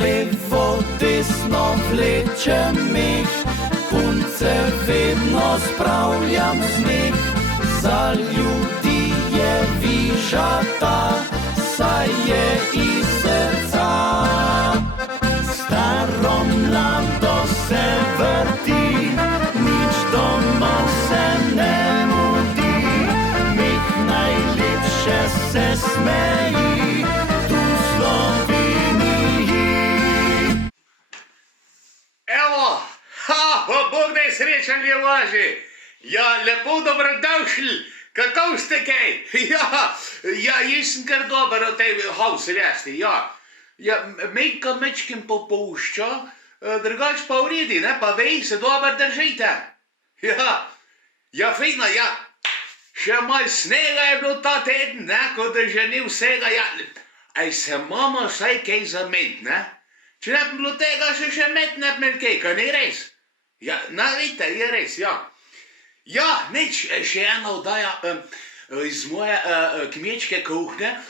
levo, desno vlečem meh, punce vedno spravljam smeh. Za ljudi je vižata, saj je iz srca. Staro mlado se vrti, nič doma se ne mudi. Meh najlepše se smeji, tu v Sloveniji. Evo, Bog daj srečen ljevaži. Ja, lepo dobrodošli. Kako ste kaj? Ja, jaz sem kar dober od tej house resti, ja. Ja, Mejka mečkim popušča, drugač pa vredi, ne, pa vej se dober držite. Ja, fino, ja. Še malo snega je bilo ta teden, ne, kot da že ni vsega, ja. Aj se imamo vsaj kaj za med, ne? Če ne bi bilo tega, še med ne bi imel kaj, ka ni res? Ja, vidite, je res, ja. Ja, nič, še ena oddaja iz moje kmečke kuhne.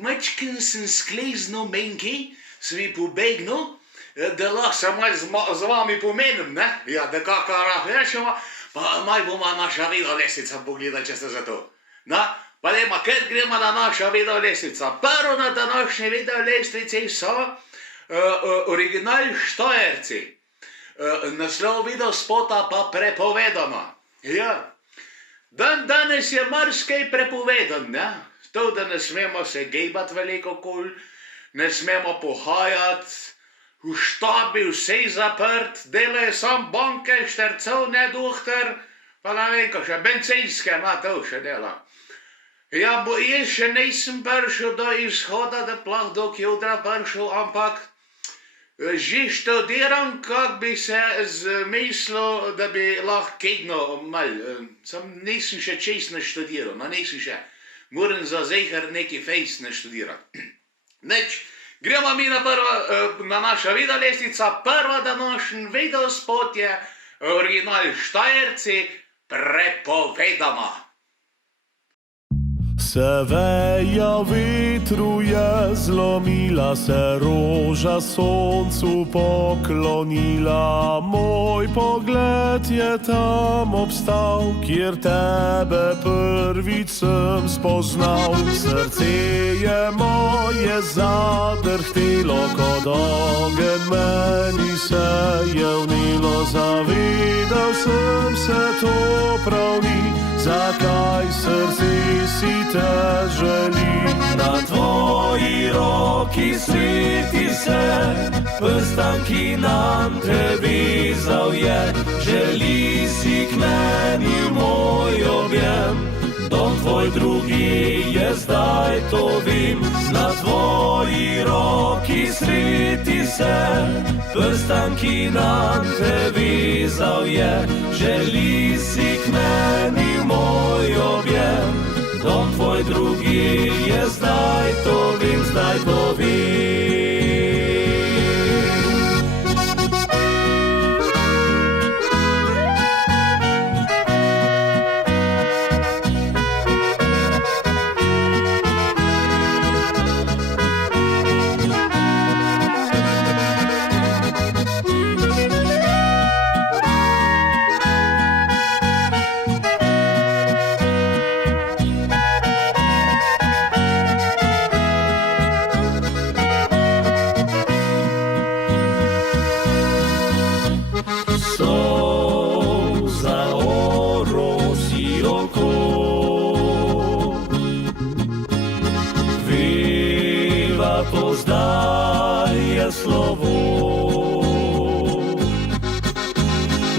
Mečkin sem skleznil menki, sem mi pobegnil, da lahko se malo z vami pomenim, ne? Ja, da kakara rečemo, pa malo bomo naša videolestvica pogledali, če ste za to. Na, pa dajmo, kar gremo na naša videolestvica. Prvo na današnji videolestvici so original Štajerci. Naslov videospota pa Prepovedano. Ja. Danes je marsikaj prepovedan, ne? To, da ne smemo se gejbati veliko kul, ne smemo pohajati, v štabi vse zaprt, delajo sam banke, štercovne duhter, pa ne vem, ko še bencinske, na to še dela. Ja, bo jaz še nisem prišel do izhoda, da plah do kjudra prišel, ampak že študiram, kak bi se zmislil, da bi lahko kedno malo. Sam nisem še čest naštudiral, no nisem še. Moram za zehar neki fejs naštudirati. Neč, gremo mi na naša videolestvica. Prva današnji videospot je original Štajerci, Prepovedano. Se veja vetru je zlomila, se roža soncu poklonila. Moj pogled je tam obstal, kjer tebe prvič sem spoznal. Srce je moje zadrhtelo, kot ogenj meni se je vnelo. Zavedal sem se, to prav ni, zakaj srce si te želi. Na tvoji roki sveti se prstan, ki nam te vezal je. Želi si k meni moj objem, dom tvoj drugi je zdaj, to vem. Na tvoji roki sveti se prstan, ki nam te vezal je. Želi si k meni moj objem, dom tvoj drugi je zdaj, to vem, zdaj to vem. To zdaj je slovo,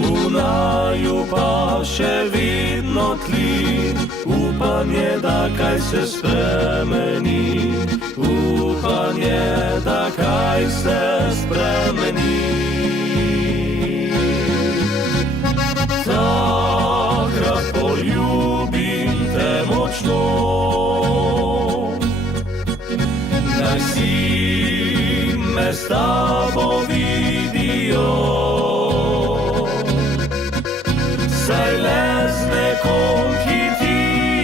v naju pa še vedno tli upanje, da kaj se spremeni. Upanje, da kaj se spremeni. Takrat poljubim te močno, naj si me s tabo vidijo. Saj le z nekom, ki ti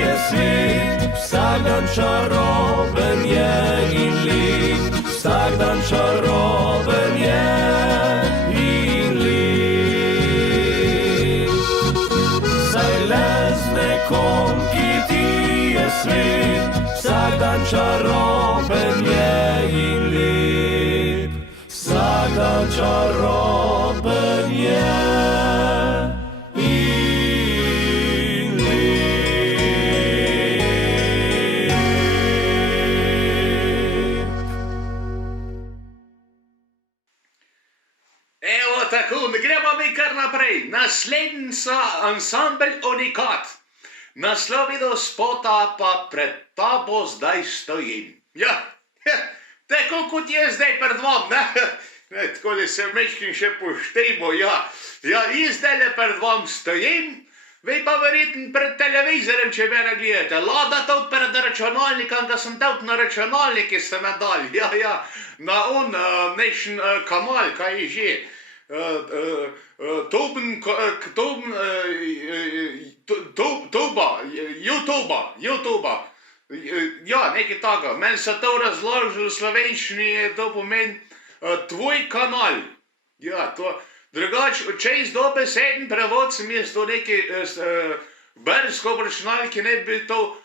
je svet, vsak dan čaroben je in lep. vsak dan čaroben je in lep. Saj le z nekom, ki ti je svet, vsak dan čaroben je in lep. Vsak dan čaroben je in lep. Evo tako, gremo mi kar naprej. Naslednji so ansambel Unikat. Naslovilo spota pa Pred tabo zdaj stojim. Ja, tako kot je zdaj pred vam, ne? Takole se mečkim še poštejmo, ja. Ja, jaz zdajle pred vam stojim, vi pa verjetno pred televizorem, če mene gledate. Lada tudi pred računalnikom, da sem tudi na računalniki ste me dali. Ja, ja, na on nešen kanal, kaj je že. YouTuba. Ja, nekaj tako. Meni se to razložilo v slovenščini, to pomeni tvoj kanal. Ja, to drugače, čez dobeseden prevod sem jaz to neki bersko računalniki, ne bi to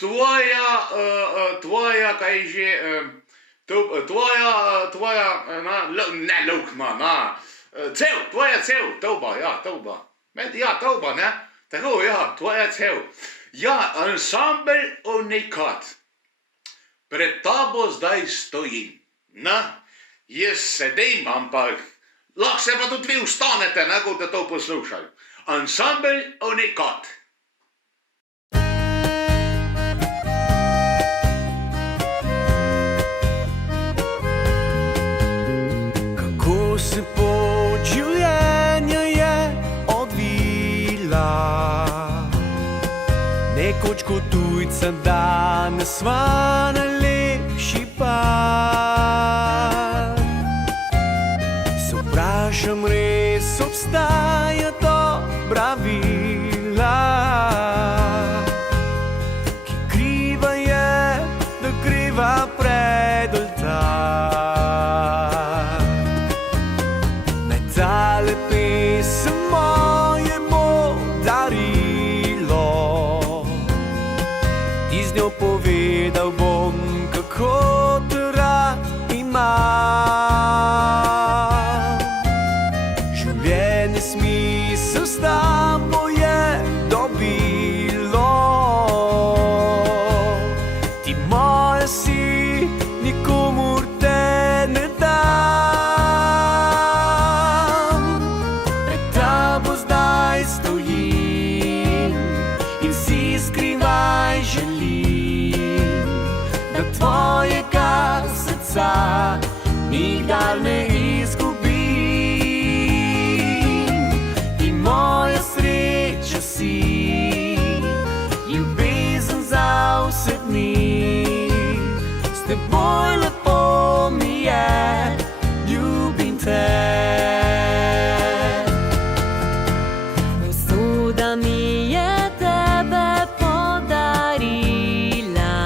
tvoja, kaj je že, tvoja, ne lukma, tvoja cev, tauba, ja, tauba. Ja, tauba, ne? Tako, ja, tvoja cev. Ja, ansambel Unikat. Pred tabo zdaj stojim. Na, jaz sedim, ampak lahko se pa tudi vi ustanete, ne, ko te to poslušaj. Ansambel Unikat. Kako se pot življenja je odvila, nekoč kot tujca, danes sva najlepši par. Se vprašam, res obstaja dobra vila, ki kriva je, da greva pred oltar. Naj tale pesem moje bo darilo, ti z njo povedal bom, kako te rad imam. Življenje smisel s tabo je dobilo, ti moja si, nikomur te ne dam. Pred tabo zdaj stojim in si skrivaj želim, da tvojega srca nikdar ne izgubim. Ti moja sreča si, ljubezen za vse dni, s teboj lepo mi je, ljubim te. Usoda mi je tebe podarila,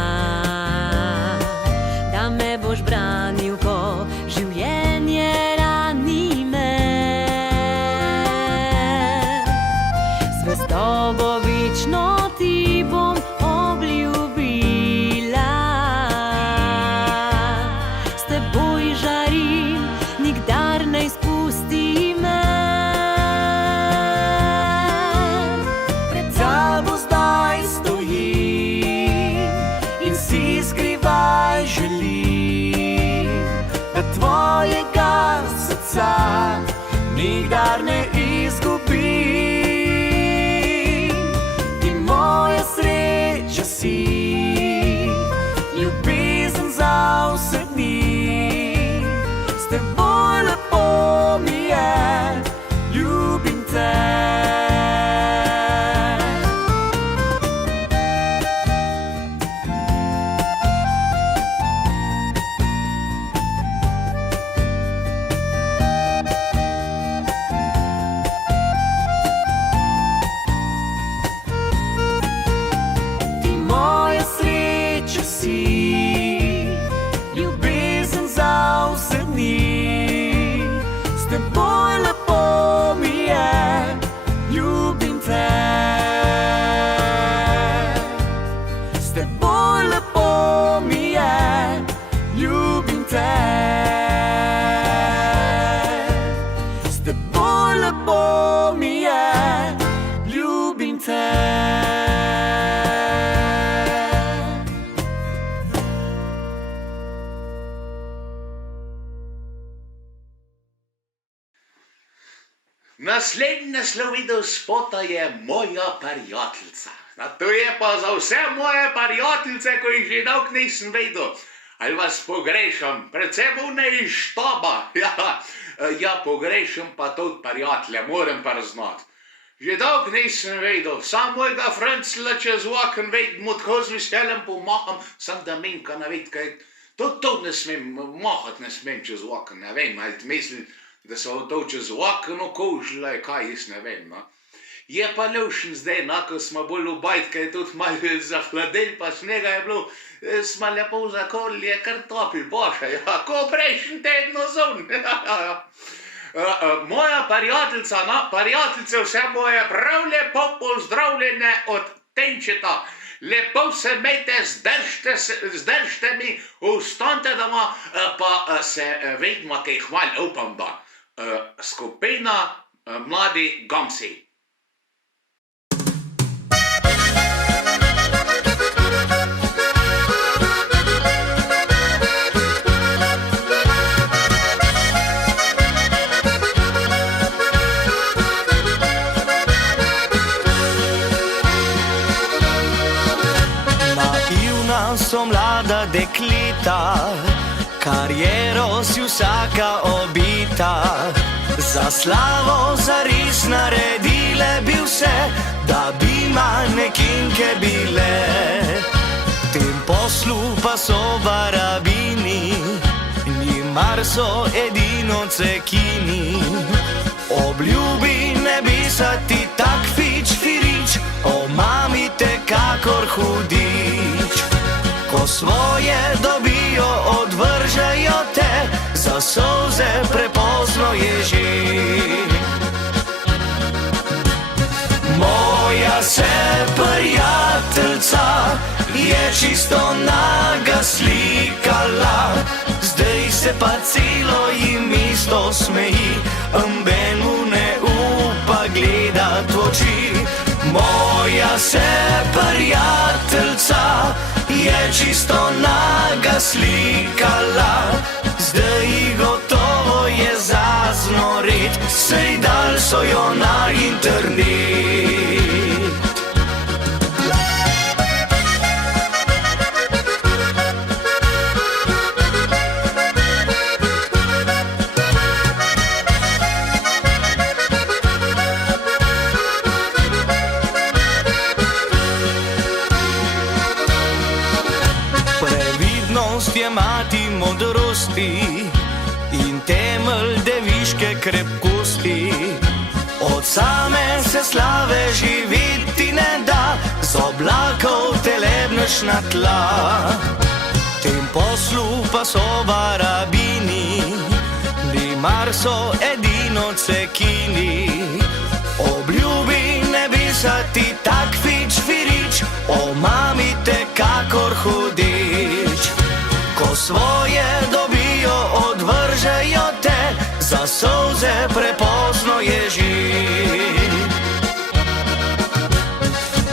da me boš branil, ko življenje rani me. Zvestobo večno ti bom obljubila, s teboj žarim, nikdar ne izpusti me. Pred tabo zdaj stojim in si skrivaj želim, da tvojega srca nikdar ne izgubim. Ti moja sreča si, ljubezen za vse dni, s teboj lepo mi je, ljubim te. te. S teboj lepo mi je, ljubim te. Naslednji naslovitev spota je Moja prijateljica. To je pa za vse moje prijateljice, ko jih že dolgo nisem videl. Ali vas pogrešam, predvsem une iz štaba. Ja, pogrešam pa tudi prijatelje, moram pa znati. Že dolgo nisem videl, sam mojega Francla čez oken vidim, tako z veseljem pomaham, sam da minka ne vidi, kaj tudi to ne smem, mahati ne smem čez oken, ne vem, ali mislim, da so to čez oken okužile, kaj jaz ne vem, no. Je pa lušen zdaj, ko smo bolj v bajt, kaj je tudi malo zahladil, pa snega je bilo, smo lepo zakorili, je kar topil, boša, ja, ko prejšnji teden zun. Moja prijateljica, no, prijateljice vse moje prav lepo pozdravljene od Tenčeta. Lepo se imejte, zdržite mi, vstanite doma, pa se vidimo, kaj hvala, upam da. Skupina Mladi Gamsi. So mlada dekleta, kariero si vsaka obita. Za slavo zares naredile bi vse, da bi manekinke bile. V tem poslu pa so barabini, njimar so edino cekini. Obljubi ne bi sa ti tak fič firič, omamite kakor hudič. Ko svoje dobijo, odvržejo te, za solze prepozno je že. Moja se prijateljica je čisto naga slikala, zdaj se pa celo jim isto smeji, ambenu ne upa gledat v oči. Moja se prijateljica je čisto naga slikala, zdaj gotovo je zaznorit, sej dal so jo na internet. Je mati modrosti in temelj deviške krepkosti. Od same se slave živeti ne da, z oblakov te lebneš na tla. V tem poslu pa so barabini, nimar so edino cekini. Obljubi ne bi sa ti tak fič firič, omamite kakor hudič. Ko svoje dobijo, odvržejo te, za solze prepozno je že.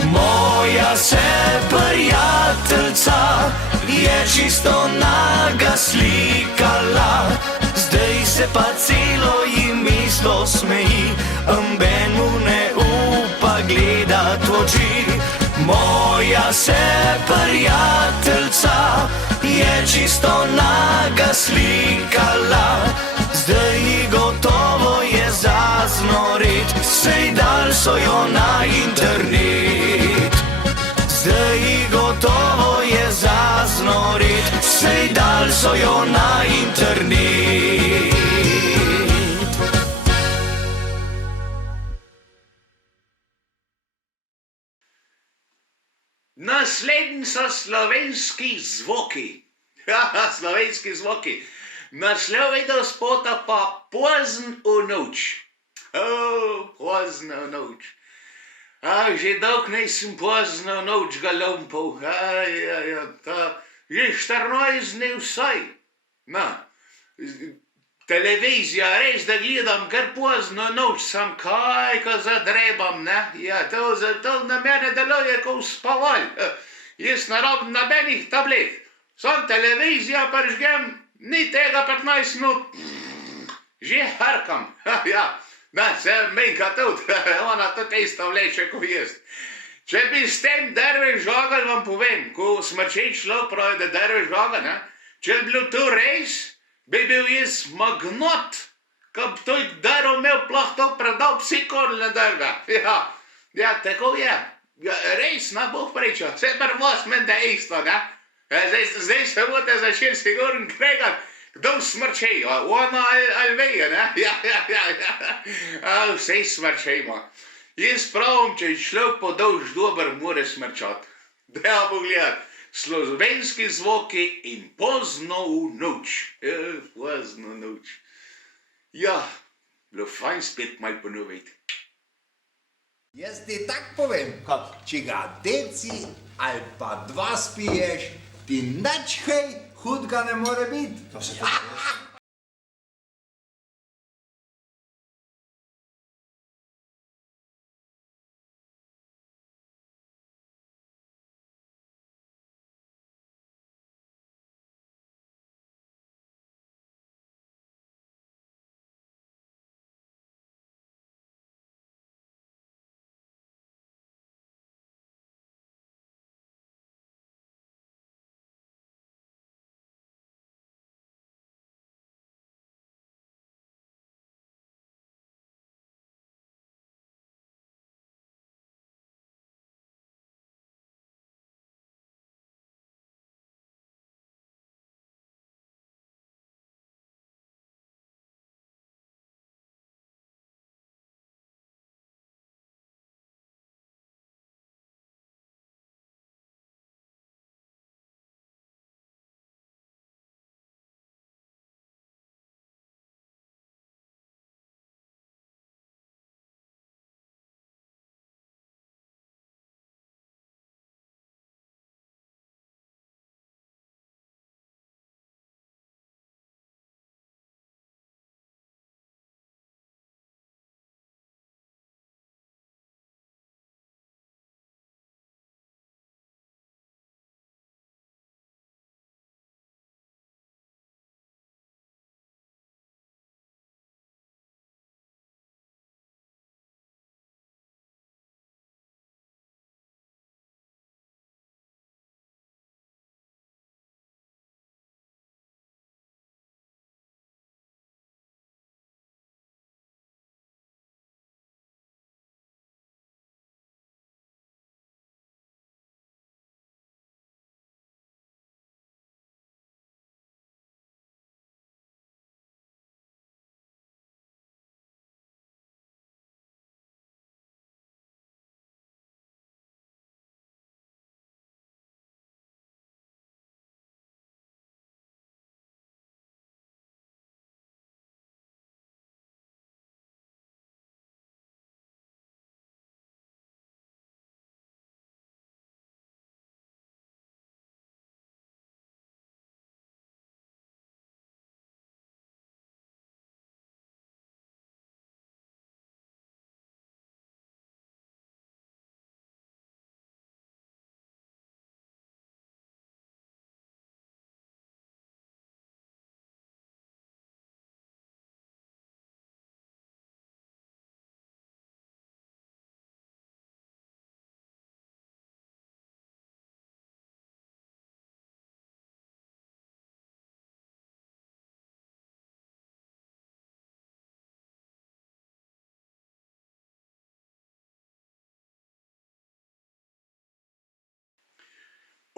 Moja se prijateljica je čisto naga slikala, zdaj se pa celo jim isto smeji, amben mu ne upa gledat v oči. Moja se prijateljica je čisto naga slikala, zdaj gotovo je zaznorit, sej dal so jo na internet. Zdaj gotovo je zaznorit, sej dal so jo na internet. Naslednji so slovenski zvoki. Slovenski zvoki. Naslovitev spota pa Pozn v noč. Pozn v noč. Že dolgo nisem pozno v noč ga lumpal. Že 14 dni vsaj. Na, televizija, res da gledam, kar pozno noč sam kaj, ko zadrebam, ne. Ja, to na mene deluje kot spaval. Jaz ne rabim nobenih tablet. Sam televizija prižgem, ni tega 15 minut, že harkam. Ja, na, se menka tudi, ona tudi isto vleče kot jaz. Če bi s tem drvež žagal, vam povem, ko smrčeč človek pravi, da drvež žaga, ne, če bi bilo to res, bi bil jaz magnot, ko bi to drvo imel plah to predal psi korle drga. Ja, tako je. Ja, res, na Bog priča, vse pri vas menda je isto, ne. Zdaj se boste začeli sigurno kregat, kdo smrčej, ona ali veje, ne. Ja, vse smrčejmo. Jaz pravim, če je človek podolž dober, more smrčati. Da pogledati, slovenski zvoki in pozno v noč. Pozno v noč. Ja, bilo fajn spet malo ponoviti. Jaz ti tak povem, če ga deci ali pa dva spiješ, ti nič hej hudega ne more biti. To se tudi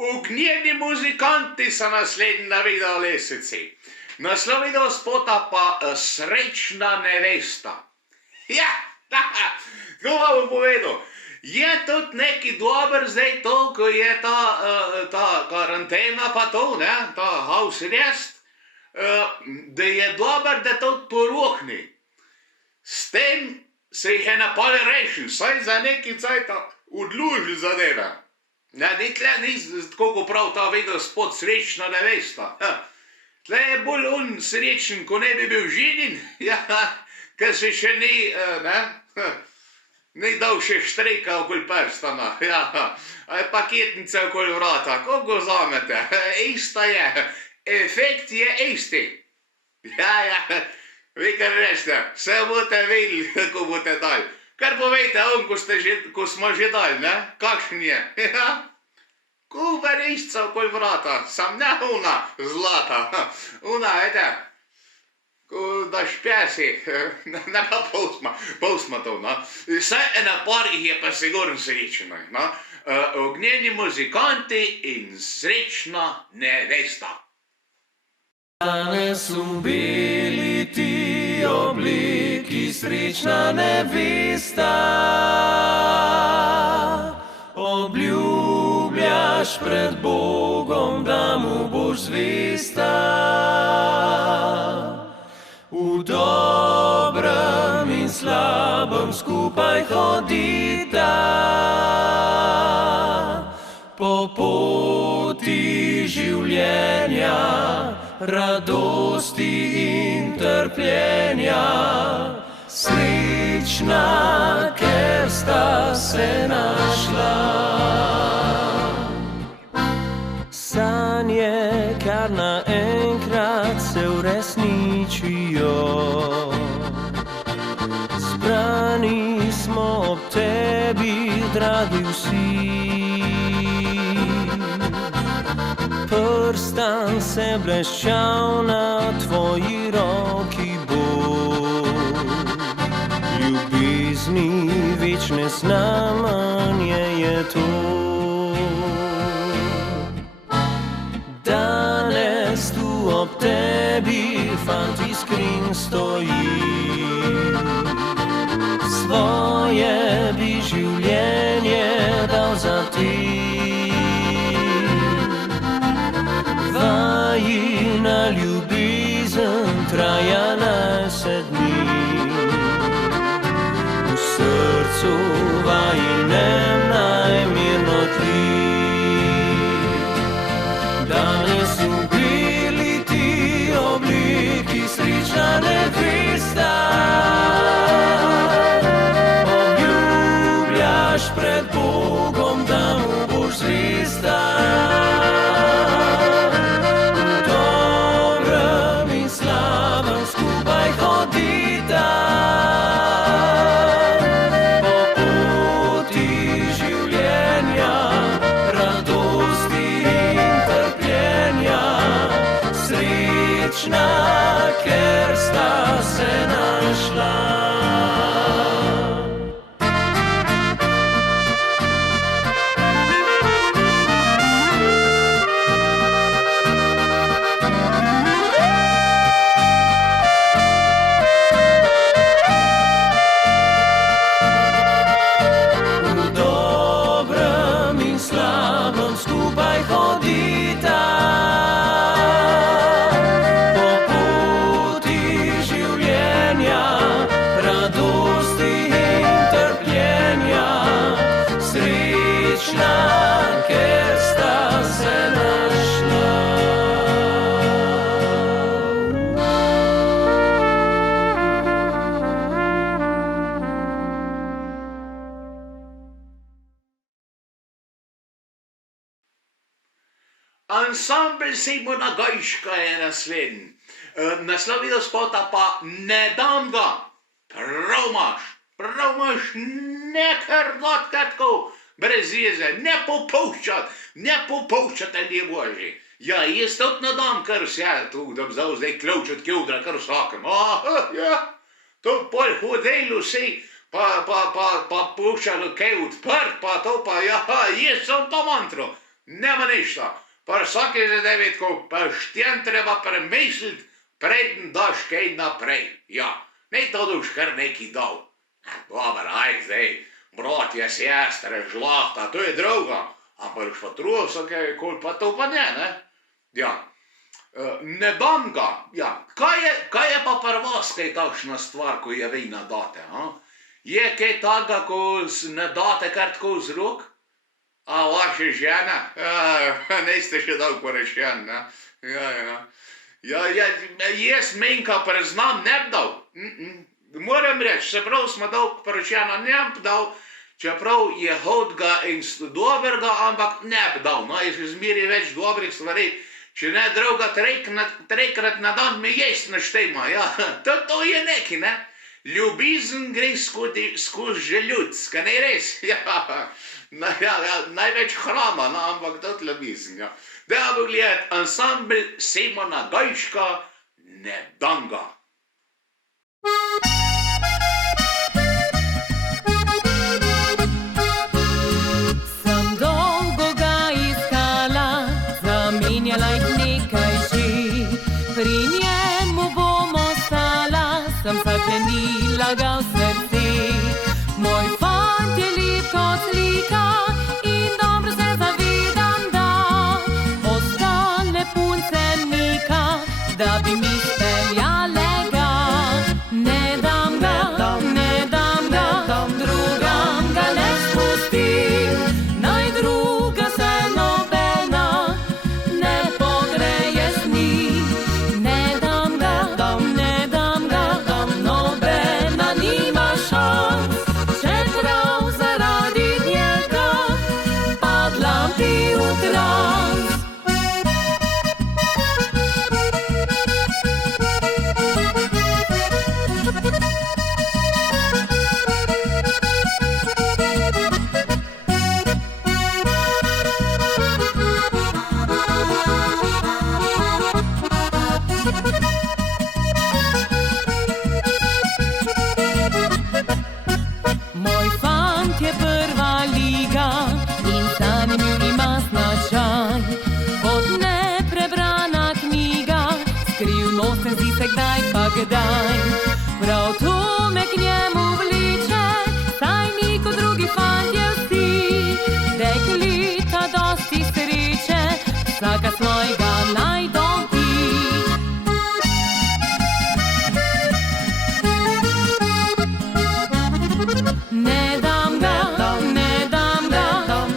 Ugnjeni muzikanti so naslednji na video lesici. Naslov video spota pa Srečna nevesta. Ja, to vam bom povedal. Je tudi neki dober zdaj to, ko je ta karantena pa to, ne, ta house arrest, da je dober, da to poruhni. S tem se jih je napol rešil, saj za neki cajt odložil zadeve. Ne, ni tako, ko prav ta video spod Srečna nevesta. Tle je bolj on srečen, ko ne bi bil ženin, ja, ker se še ni, ni dal še štrejka okoli prstana, ja, paketnice okoli vrata, ko go zamete, ista je, efekt je isti. Ja, vi kar rečete, vse boste vedeli, kako boste dali. Kar povejte on, ko smo že dali, ne, kakšen je, ja. Kuber išca okoli vrata, sam ne ona zlata, ona, vete, ko daš pjesi, ne pa polsma to, no. Vsaj ena par jih je pa sigurno srečena, no. Ognjeni muzikanti in srečna nevesta. Danes v beli ti obliki srečna nevesta, obljubljaš pred Bogom, da mu boš zvesta. V dobrem in slabem skupaj hodita, po poti življenja, radosti in trpljenja. Srečna, ker sta se našla. Sanje, kar naenkrat se uresničijo, zbrani smo ob tebi, dragi vsi. Prstan se bleščal na tvoji roki bo, ljubezni večne znamenje je to. Danes tu ob tebi, fant iskren stoji, svoje bi življenje dal za ti. Vajina ljubezen traja na 7 dni, v srcu vajinem najmirno tli. Danes v beli ti obliki srečna nevesta, obljubljaš pred Bogom, da mu boš zvesta. Ker sta se našla. V dobrem in slabem skupaj hodita, ker sta se našla. Ansambl Simona Gajška je naslednji. Naslov videospota pa Ne dam ga. Prav imaš, nekar dotkatko. Brez jeze, ne popuščate, ljudje božji. Ja, jaz tudi ne dam kar vse tu, da bi zdaj ključ od kjudra, kar vsakem. Ja, to pol hodelu si, pa puščalo kaj odprt, pa to pa, ja, jaz sem to mantro. Nema ništa. Pa vsake zadevi tako, pa štjen treba premisliti, preden daš kaj naprej. Ja, ne to duš kar neki dal. Dobar, aj zdaj. Bratje, sestre, žlahta, to je druga, ampak pa trusa, kaj pa to pa ne? Ja, ne dam ga, ja, kaj je pa pri vas kaj takšna stvar, ko je vi ne date, Je kaj takega, ko ne date kar tako z rok? A vaše žene? Niste še dolgo porešen, ne? Ja. Jaz Menka priznam, ne bi dal. Moram reči, čeprav smo dolgo poročena, ne bi dal, čeprav je hodga in dobrega, ampak ne bi dal. No, je še zmeri več dobrih stvari. Če ne druga, trikrat na dan mi jest naštejma. Ja, to je neki, ne? Ljubezen gre skozi želuc, kaj ne res? Ja, največ hrana, no, ampak to je ljubezen, ja. Da bo gledati ansambl Simona Gajška, Ne dam ga. Sem dolgo ga iskala, zamenjala jih nekaj že. Pri njemu bom ostala, sem zaklenila ga v srce. Moj fant je lep kot slika in dobro se zavedam, da ostale punce nika, da bi mi speljale ga. Ne dam ga, drugam ga ne spustim. Naj druga se nobena ne pogreje z njim. Ne dam ga, nobena nima šans. Čeprav zaradi njega padla bi v trans. Moj fant je prva liga in zanimiv ima značaj. Kot neprebrana knjiga, skrivnosten zdi se kdaj pa kdaj. Prav to me k njemu vleče, saj ni kot drugi fantje vsi. Deklita dosti sreče, vsaka svojega naj dobi. Ne dam ga,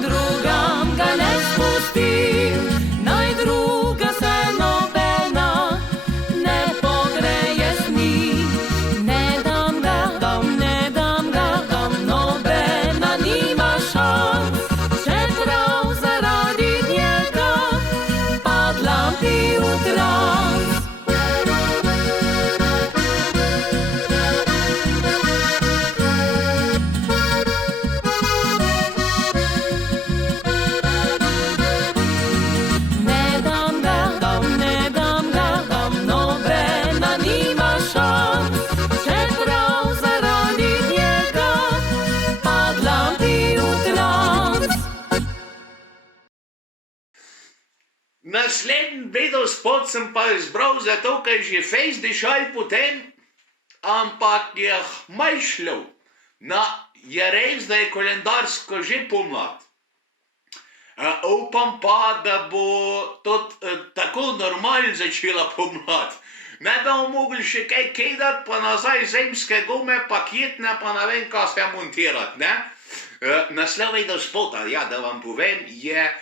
drugam ga ne spustim. Naj druga se nobena ne pogreje z njim. Ne dam ga, nobena nima šans. Čeprav zaradi njega padla bi v trans. Ne dam ga, nobena nima šans. Čeprav zaradi njega padla bi v trans. Naslednji videospot sem pa izbral zato, ker že fejst dišal potem, ampak je hmajšljiv. Je res, da je kolendarsko že pomlad. Upam pa, da bo tudi tako normalno začela pomlad. Ne da bomo mogli še kaj kedati, pa nazaj zemske gume, paketne, pa ne vem, kaj se montirati, ne? Naslov videospota, ja, da vam povem, je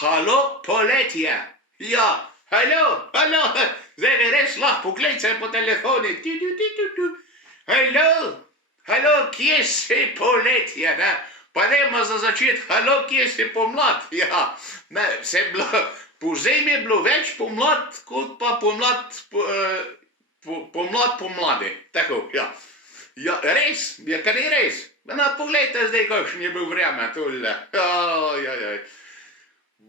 Halo poletje. Ja, halo, zdaj bi res lahko poklical po telefoni. Halo, kje si poletje, ne? Pa dajmo za začet, halo, kje si pomlad? Ja, ne, pozimi je bilo več pomlad, kot pa pomladi. Tako, ja. Ja, res, je kar ni res. Na, poglejte zdaj, kakšen je bil vreme tole.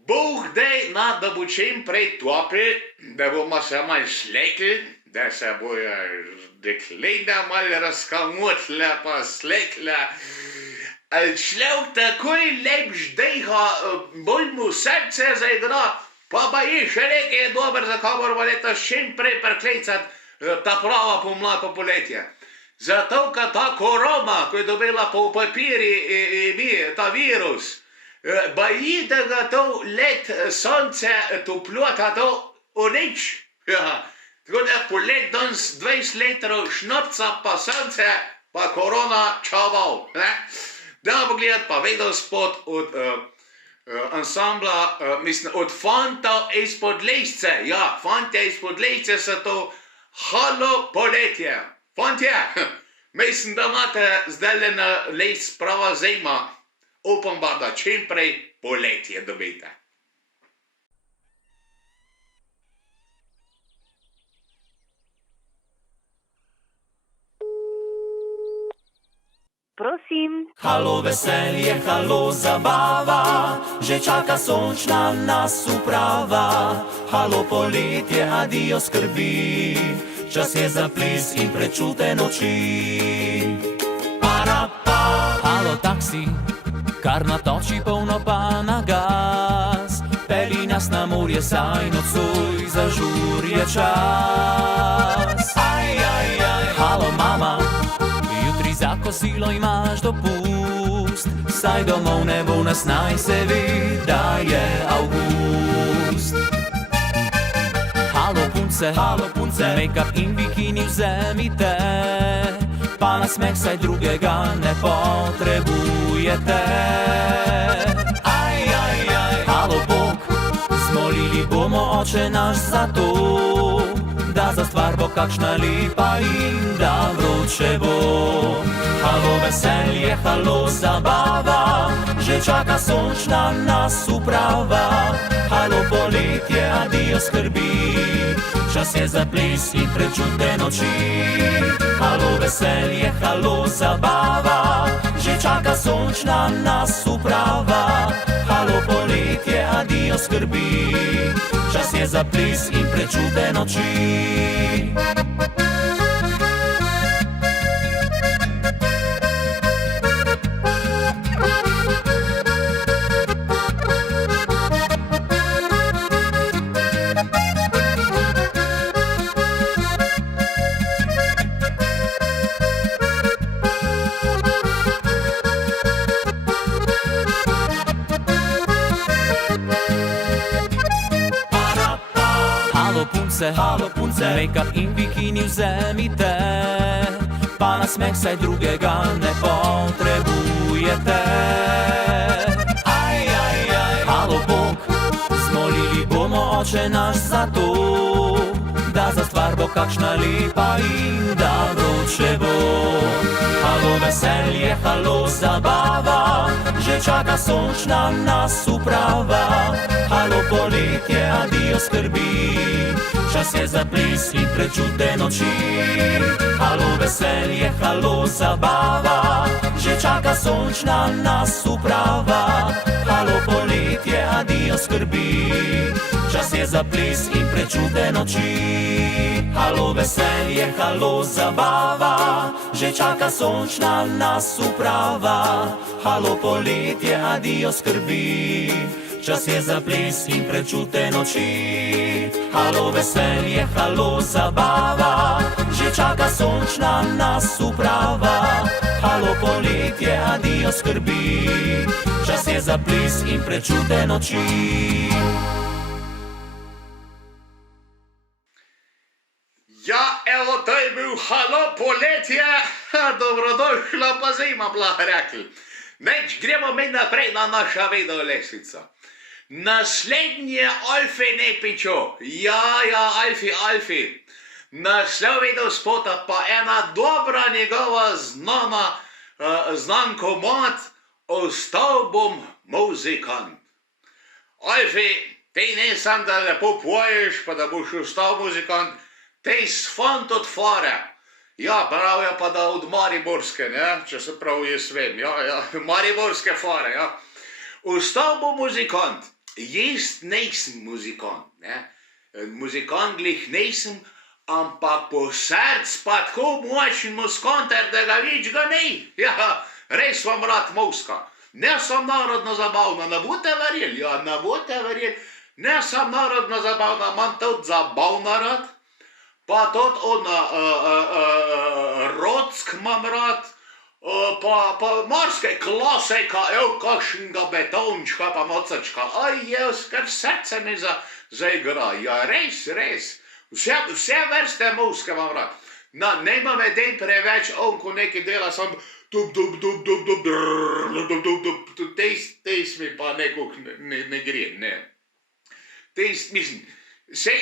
Bog daj, da bo čim prej topel, da bomo se malo slekli, da se bojo dekleta malo razkamotile pa slekle. Človek takoj lepš deha, bolj mu srce zaigra, pa je še nekaj je dober, za kamor bo letos čim prej priklicati ta prava pomlad pa poletje. Zato, ker ta korona, ko je dobila po papiri ta virus, baji, da ga to let sonce toplota to unič. Tako da polet danes 20 litrov šnopca pa sonce pa korona čaval. Da bo gledati pa videospot od ansambla, mislim, od fantov izpod Lejsce. Ja, fantje izpod Lejsce so to Halo poletje. Fantje, mislim, da imate zdaj na Lejsc prava zima. Upam pa, da čim prej poletje dobite. Prosim. Halo veselje, halo zabava, že čaka sončna nas uprava. Halo poletje, adijo skrbi, čas je za ples in prečute noči. Parapa. Halo taksi, kar natoči polno pa na gas, peli nas na morje, saj nocoj za žur je čas. Halo mama, jutri za kosilo imaš dopust, saj domov ne bo nas, naj se ve, da je avgust. Halo punce, make-up in bikini vzemite, pa na smeh saj drugega ne potrebujete. Halo Bog, zmolili bomo oče naš za to, da za stvar bo kakšna lepa in da vroče bo. Halo veselje, halo zabava, že čaka sončna nas uprava. Halo poletje, adijo skrbi, čas je za ples in prečute noči. Halo veselje, halo zabava, že čaka sončna nas uprava. Halo poletje, adijo skrbi, čas je za ples in prečute noči. Halo punce, make-up in bikini vzemite, pa na smeh saj drugega ne potrebujete. Halo Bog, zmolili bomo oče naš za to, da za stvar bo kakšna lepa in da vroče bo. Halo veselje, halo zabava, že čaka sončna nas uprava. Halo poletje, adijo skrbi, čas je za ples in prečute noči. Halo veselje, halo zabava, že čaka sončna nas uprava. Halo poletje, adijo skrbi, čas je za ples in prečute noči. Halo veselje, halo zabava, že čaka sončna nas uprava. Halo poletje, adijo skrbi, čas je za ples in prečute noči. Halo veselje, halo zabava, že čaka sončna nas uprava. Halo poletje, adijo skrbi, čas je za ples in prečute noči. Ja, evo, to je bil Halo poletje, dobrodošla pa zima, blah rekli. Neč, gremo mi naprej na naša video lestvica. Naslednje Alfi Nepičo, ja, Alfi. Naslov video spota pa ena dobra njegova znanko mat, ostal bom muzikant. Alfi, ti ne sam da lepo poješ, pa da boš ostal muzikant, ti s fant od fore. Ja, pravijo pa da od Mariborske, ne, če se prav jaz vem, ja, Mariborske fore, ja. Ostal bom muzikant. Jaz nisem muzikant, ne. Muzikant glih nisem, ampak po src pa tako močen muskanter, da ga več ga ni. Ja, res vam rad muska. Ne sam narodno zabavna, ne boste verjeli, ja, ne boste verjeli. Ne sam narodno zabavna, imam tudi zabavna rad, pa tudi rodsk imam rad, pa morske klasika, evo kakšnega betončka pa mocačka, kar srce mi zaigra, ja res, vse vrste muske imam rad. No, nema me den preveč on, ko nekaj dela, sam tejs mi pa nekog ne gre, ne. Tejs, mislim, sej,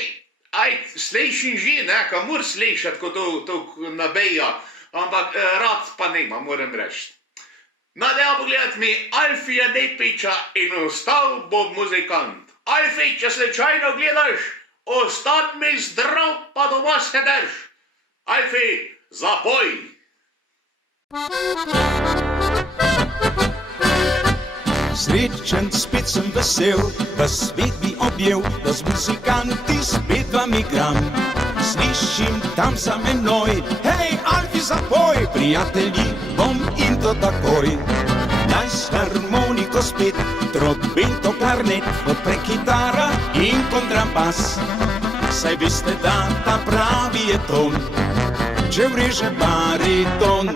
slišim že, ne, ka mor slišat, ko to nabeja, ampak rad pa nema, moram reči. No, dajmo pogledat mi Alfija Nepiča in ostal bo muzikant. Alfij, če slučajno gledaš, ostan mi zdrav, pa doma se drž. Alfij, zapoj! Srečen, spet sem vesel, da svet bi objel, da z muzikanti spet vam igram. Slišim tam za menoj, hej, Alfi, zapoj, prijatelji, bom in to takoj. Daj s harmoniko spet, trobento, klarnet, odpre kitara in kontrabas. Saj veste, da ta pravi je ton, če vreže bariton.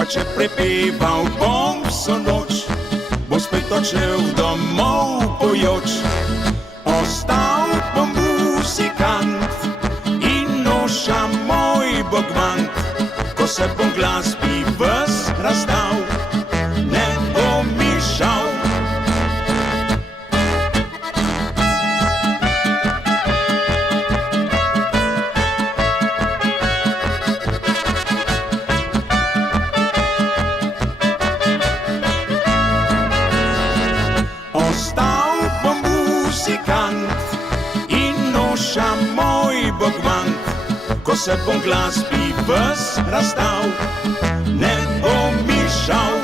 Pa če prepeval bom vso noč, bo spet odšel domov pojoč. Ostal bom muzikant in noša moj bogvant, ko se bom glasbi ves razdal, ne bom mi žal. Ko se bom glasbi ves razdal, ne bom mi žal.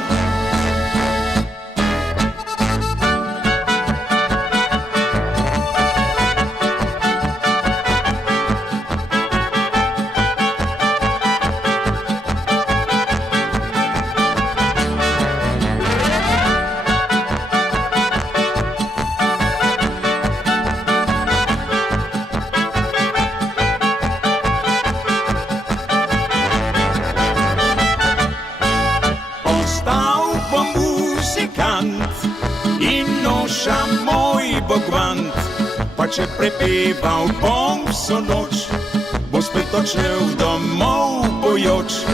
Pa če prepeval bom vso noč, bo spet odšel domov pojoč.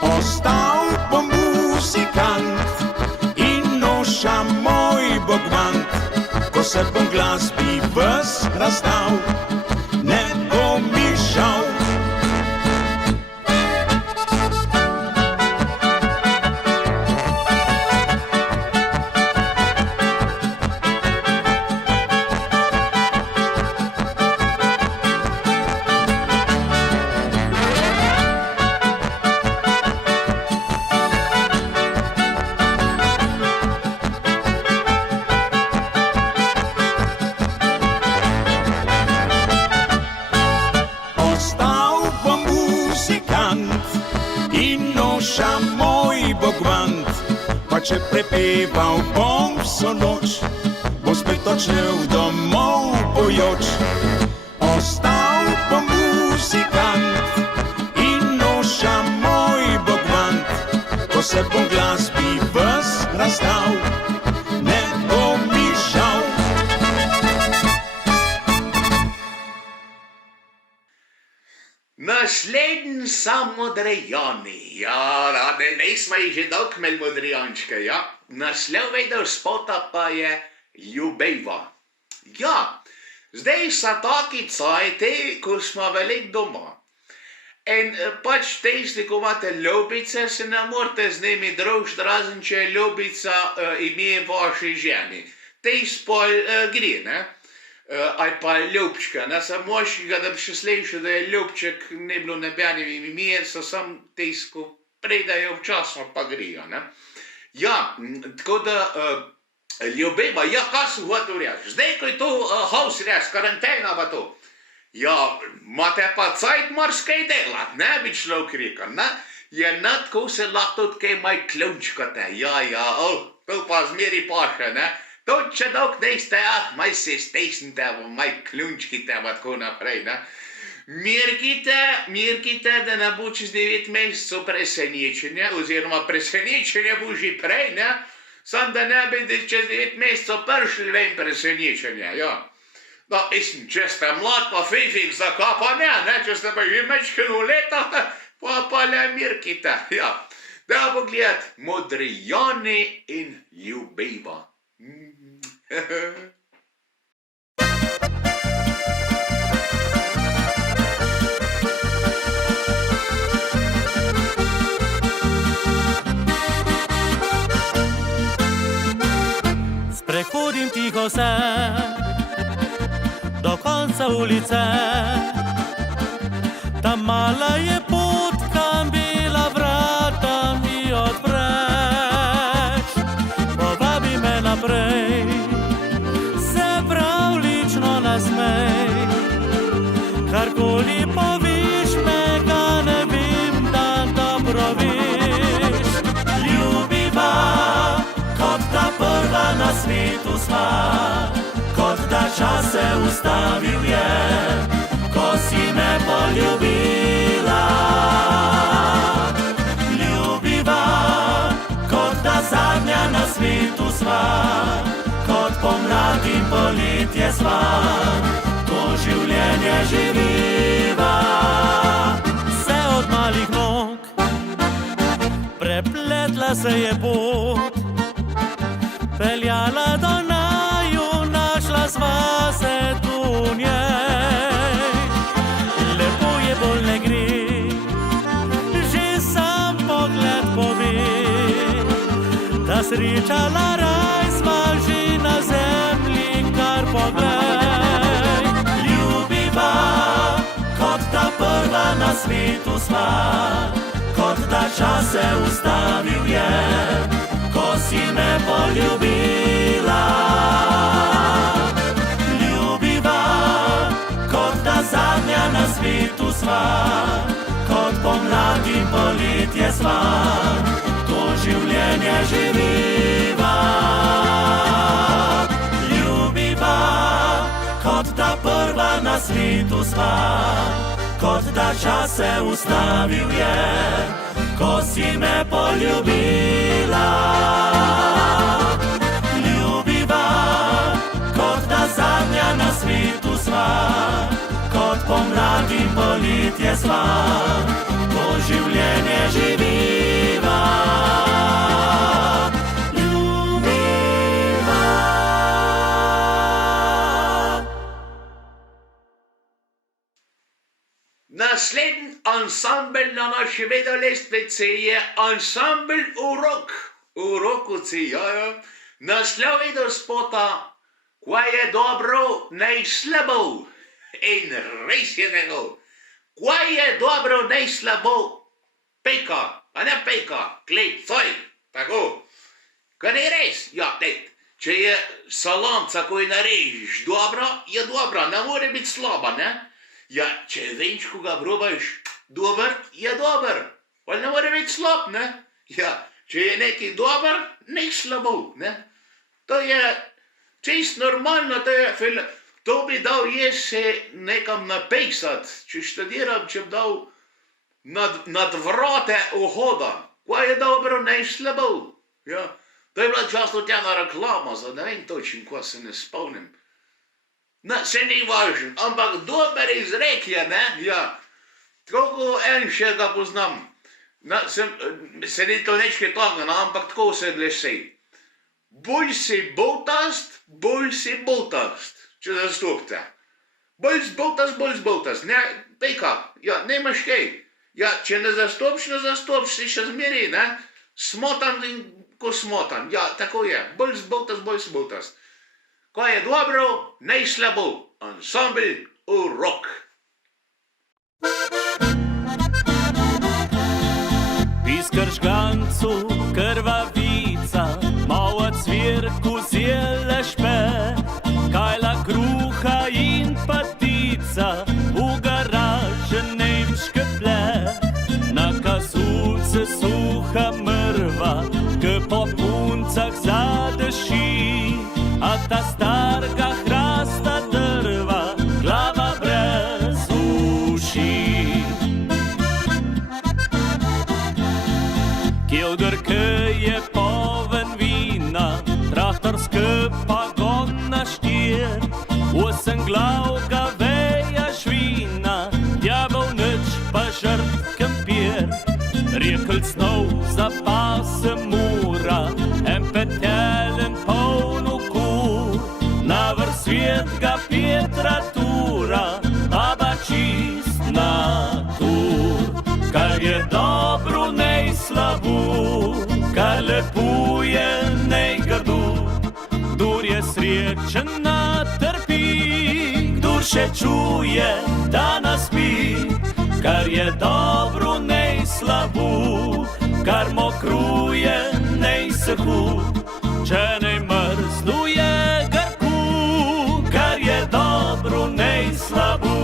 Ostal bom muzikant in noša moj bogvant, ko se bom glasbi ves razdal, ne bom mi žal. Pa če prepeval bom vso noč, bo spet odšel domov pojoč. Ostal bom muzikant in noša moj bogvant, ko se bom glasbi ves razdal, ne bom mi žal. Naslednji sam Modrijani. Ja, ne smo jih že dolgo imeli Modrijančke, ja. Naslov vedel spota pa je Ljubejva. Ja, zdaj so taki cajti, ko smo veliko doma. In pač tisti, ko imate ljubice, se ne morate z njimi družiti, razen če je ljubica ime vaši ženi. Tisti pol gre, ne? Ali pa ljubčka, ne, sam moškega, da bi še slišal, da je ljubček, ne bilo nebenim ime, so sam tisko predajo včasno pa grejo, ne. Ja, tako da Ljubima, ja, kaj sem hotel reči? Zdaj, ko je to house arrest, karantena pa to. Ja, imate pa cajt marsikaj delati, ne bi človek rekel, ne? Je tako se lahko tudi kaj maj ključkate, ja, to pa zmeri paše, ne? To, če dolg niste, maj se stesnite, maj ključkite, pa tako naprej, ne? Mirkite, da ne bo čez 9 mesecev presenečenje, oziroma presenečenje bo že prej, ne? Sam da ne bi čez 9 mesecev prišli ven presenečenje, ja. No, mislim, če ste mlad pa fifik, zakaj pa ne, če ste pa že mečkeno leta, pa le mirkite, ja. Da bo gledat Modrijani in Ljubiva. Sprehodim tiho se do konca ulice, tam mala je potka, bila vrata mi odpreš, povabi me naprej, se pravlično nasmej, karkoli poviš, me ga ne vem, da dobro viš. Ljubiva, kot da prva na svetu sva, kot da čas se ustavil je, ko si me poljubila. Ljubiva, kot da zadnja na svetu sva, kot pomlad in poletje sva, to življenje živiva. Se od malih nog prepletla se je pot, peljala do naju, našla sva se tu v njej. Lepo je, bolj ne gre, že sam pogled pove, da srečala raj sva že na zemlji, kar poglej. Ljubiva, kot da prva na svetu sva, kot da čas se ustavil je, ko si me poljubila. Ljubiva, kot da zadnja na svetu sva, kot pomlad in poletje sva, to življenje živiva. Ljubiva, kot da prva na svetu sva, kot da čas se ustavil je, ko si me poljubila. Ljubiva, kot da zadnja na svetu sva, kot pomlad in poletje sva, to življenje živiva. Ljubiva. Naslednji ansambel na naši vedolestvici je ansambel Urok. Urokovci, ja. Naslov je do spota, kaj je dobro, naj slabo. In res je tego. Kaj je dobro, naj slabo. Pejka, a ne pejka, klej, coj, tako. Kaj ne res? Ja, če je salamca, ko jo narežiš dobro, je dobra, ne more biti slaba, ne? Ja, če venčku ga probaš, dober je dober, pa ne more biti slab, ne? Ja, če je nekaj dober, ne slabo, ne? To je čist normalno, to bi dal jaz se nekam napisat, če študiram, če bi dal nad vrate vhoda, kaj je dobro, ne slabo, ja? To je bila často tjena reklama, za ne vem točen, ko se ne spomnim. No, se ni važno, ampak dober izrek je, ne, ja. Tako ko en še ga poznam. Se ni to nečke toga, no, ampak tako se glasi. Bolj si boltast, če zastopite. Bolj zboltast, ne, pejka, ja, nemaš kaj. Ja, če ne zastopiš, si še zmeri, ne. Smotan in ko smotan, ja, tako je. Bolj zboltast. Ko je dobro, ne slabo. Ansambel Urok. Piskar žgancu, krvavica, malo cvirku zje špe, kaj la kruha in patica, v garaži nemške ple. Na kasulce suha mrva, k po puncah zadeši, a ta starga hrasta drva, glava brez uši. Kjelder, ki je poln vina, traktorski pogon na štir, osenglavga veja švina, djabel nič pa žrt kempir. Rekel snov za pase mura, en petelen poln kur, na vrh svet ga Petratura, aba čist natur. Kar je dobro, nej slabo, kar lepuje, nej grdo. Kdor je srečen, natrpi, kdor še čuje, da naspi. Kar je dobro, nej slabo, kar mokruje, nej suhu. Če ne mrznuje grku, kar je dobro, nej slabo.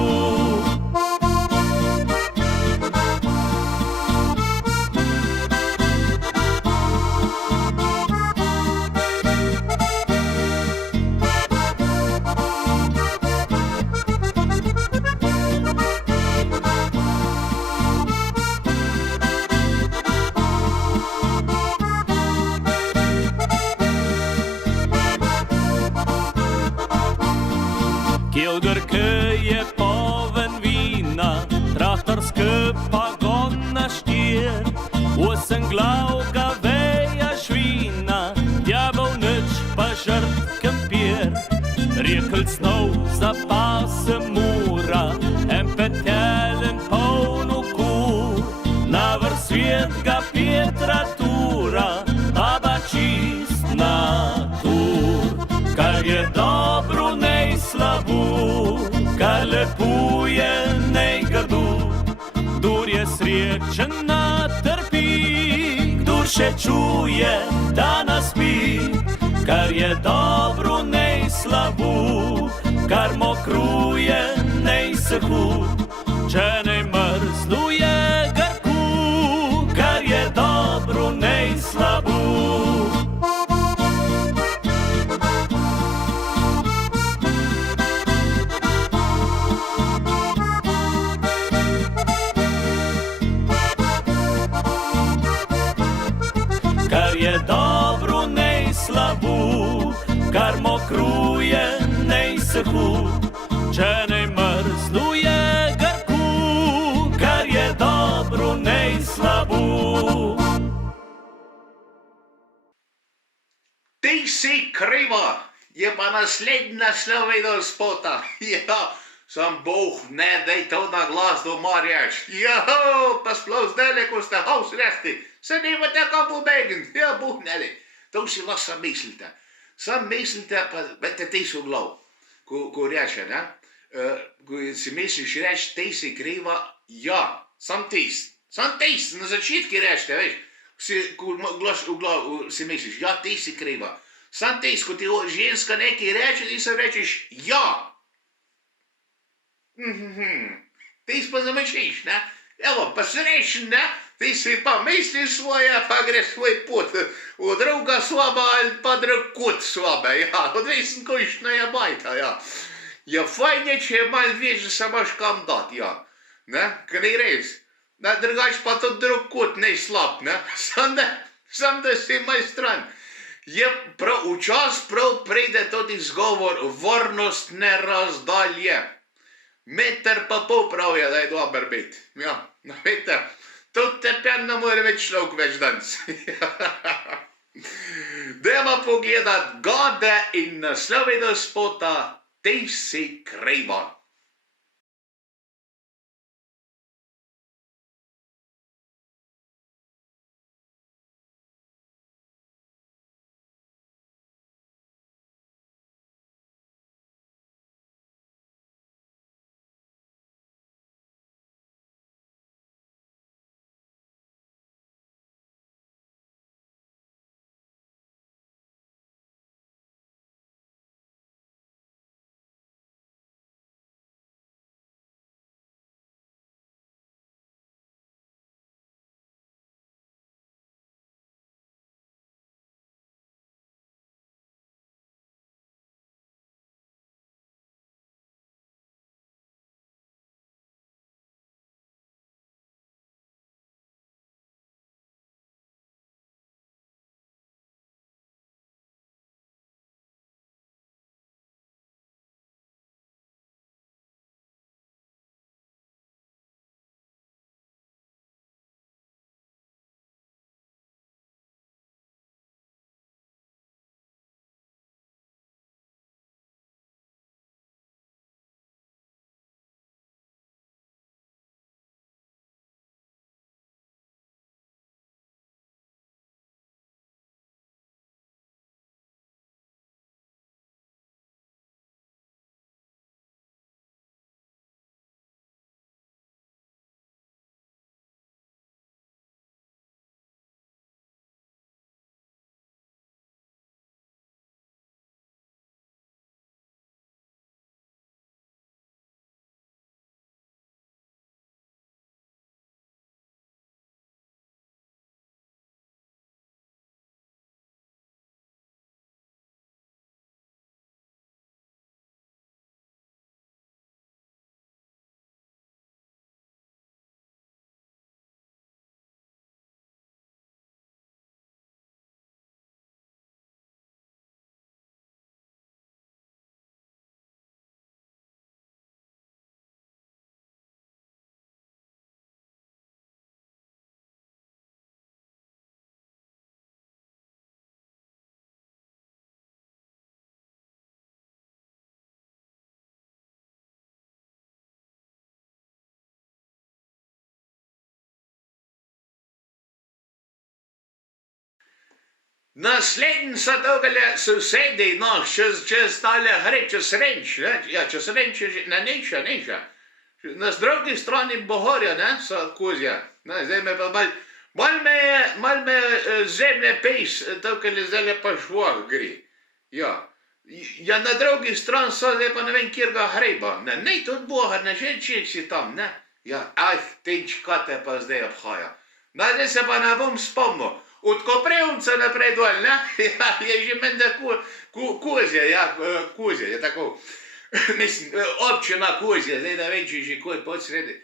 Kjelder, ki je poln vina, traktorski pogon na štir, osenglavga veja švina, djabel nič pa žrt kempir. Rekel snov za pase mura, en petelen poln kur, na vrh svet ga Petratura, aba čist natur. Kar je dobro, nej slabo, kar lepuje, nej grdo. Kdor je srečen, natrpi, kdor še čuje, da naspi. Kar je dobro, nej slabo, kar mokruje, nej suhu. Če ne mrznuje grku, kar je dobro, nej slabo. Kar je dobro, nej slabo, kar mokruje, nej suhu. Če ne mrznuje grku, kar je dobro, nej slabo. Ti si kriva, je pa naslednja slovena spota. Ja, sam Bog ne dej to na glas doma reč. Ja, pa sploh zdaj, ko ste haus resti, se nimate kam pobegniti. Ja, Bog ne dej. To si lahko sam mislite. Sam mislite, pa vete, ti so glav, ko reče, ne? Ko si misliš reči, ti si kriva, ja, sam tis, na začetki rečete, veš. Ko glaš v glavu si misliš, ja, ti si kriva. Sam tis, ko ti ženska nekaj reče, ti se rečeš, ja. Ti pa zamečiš, ne? Evo, pa srečen, ne? Ti si pa misliš svoje, pa greš svoj pot. V druga soba ali pa drug kot sobe, ja. Odvisen, košna je bajta, ja. Ja, fajn je, če je malo več, da se imaš kam dati, ja. Ne? Ker ni res. Drugač pa to drug kot ne slab, ne? Sam da si malo stran. Je prav, včas prav pride tudi zgovor, varnost ne razdalje. Meter pa pol prav je, da je dober biti. Ja, veste, tudi tepen ne more več človek več danes. Dajmo pogledat Gade in naslovnega spota Ti si kriva. Naslednji so dolgele sosedi, no, čez tale hre, čez Renč, ne? Ja, čez Renč je na Neša. Na drugi strani Bohorja, ne, so kozja. Ne, zdaj me pa mal me zemlje pejs, dolgele zdaj pa švoh gre. Ja. Ja, na drugi strani so, zdaj pa ne vem, kjer ga hreba. Ne, to od Boha, ne že si tam, ne. Ja, tenčka te pa zdaj obhaja. Zdaj se pa ne bom spomnil. Od Koprivca naprej dol, ne? Ja, je že menda Kozje, ja, Kozje, je tako. Mislim, občina Kozje, zdaj ne vem, če že kaj podsredi.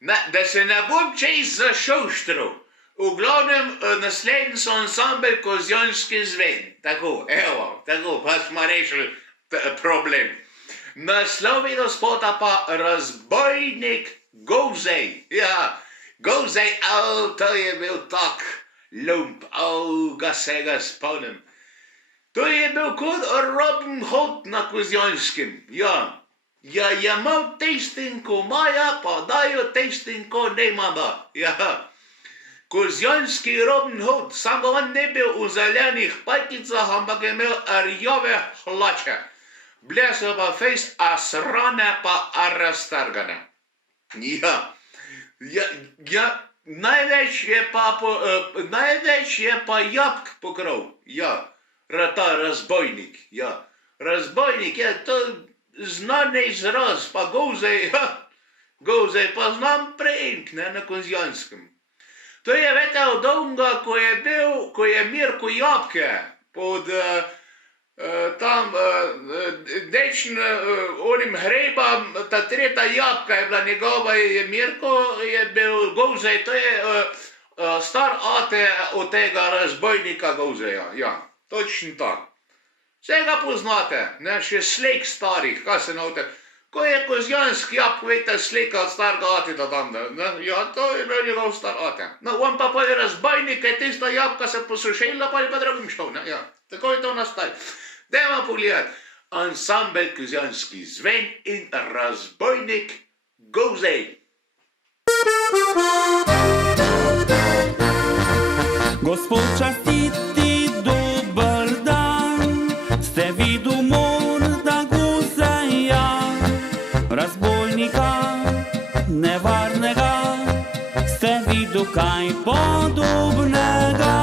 Da se ne bom čez zašuštral. V glavnem, naslednji so ansambel Kozjanski zven. Tako, evo, tako, pa smo rešili problem. Naslov spota pa Razbojnik Govzej. Ja, Govzej, to je bil tak lump, ga se ga spomnim. To je bil kot Robin Hood na Kozjanskem, ja. Ja, je imel testinko maja, pa dajo testinko nemama, ja. Kozjanski Robin Hood, samo on ne bil v zelenih pajkicah, ampak je imel rjave hlače. Bile so pa fejs asrane pa raztrgane. Ja, največ je pa jabolk pokrav, ja, ta razbojnik, ja. Razbojnik je to znani izraz, pa Govzej, ja, Govzej pa znam prejink, ne, na Kozjanskem. To je vete od onga, ko je Mirko Jabke pod tam dečn onim hrebam, ta tretja jabka je bila njegova, je Mirko, je bil Govzej, to je star ate od tega razbojnika Govzeja, ja, točno tako. Vse ga poznate, ne, še slik starih, kaj se navite. Ko je Kozjanski jabk, vete, slika od starega ateta tam, ne, ja, to je bil njegov star ate. No, on pa je razbojnik, je tista jabka se posušila, pa je pa drugim šel, ne, ja, tako je to nastalo. Dajmo pogledati, ansambel Kozjanski zven in Razbojnik Govzej. Gospod častiti, dober dan, ste vidu morda Govzeja, razbojnika nevarnega, ste vidu kaj podobnega.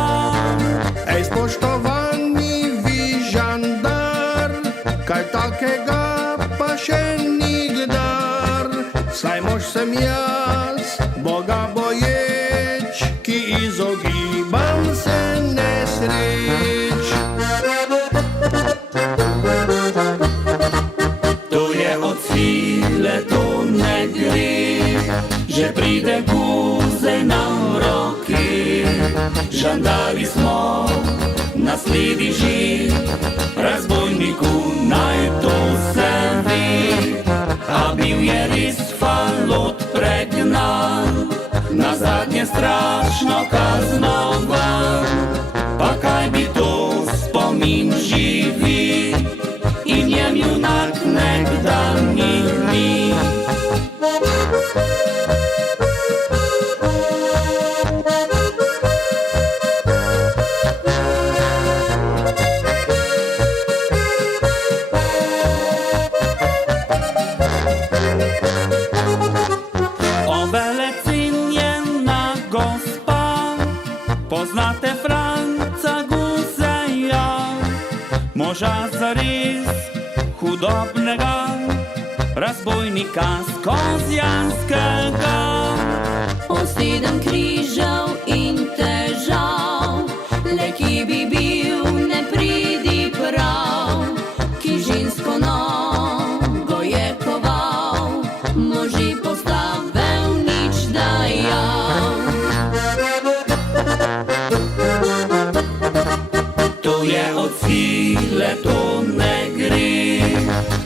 Ej, spoštovani vi žandar, kaj takega pa še nikdar. Saj mož sem jaz, Boga boječ, ki izogibam se nesreč. To je od sile, to ne gre, že pride Govzej na roki. Žandari smo, nasledi že, razbojniku naj to se ve. A bil je res falot pregnan, nazadnje strašno kaznovan. Pa kaj bi to spomin živi in jem junak nekdanjih dni. Poznate Franca Govzeja, moža zares hudobnega, razbojnika z Kozjanskega. O 7 križev in težav, le ki bi bil ne pridi prav, ki žensko nogo je koval, moži postavil nič dajal. To je od sile, to ne gre,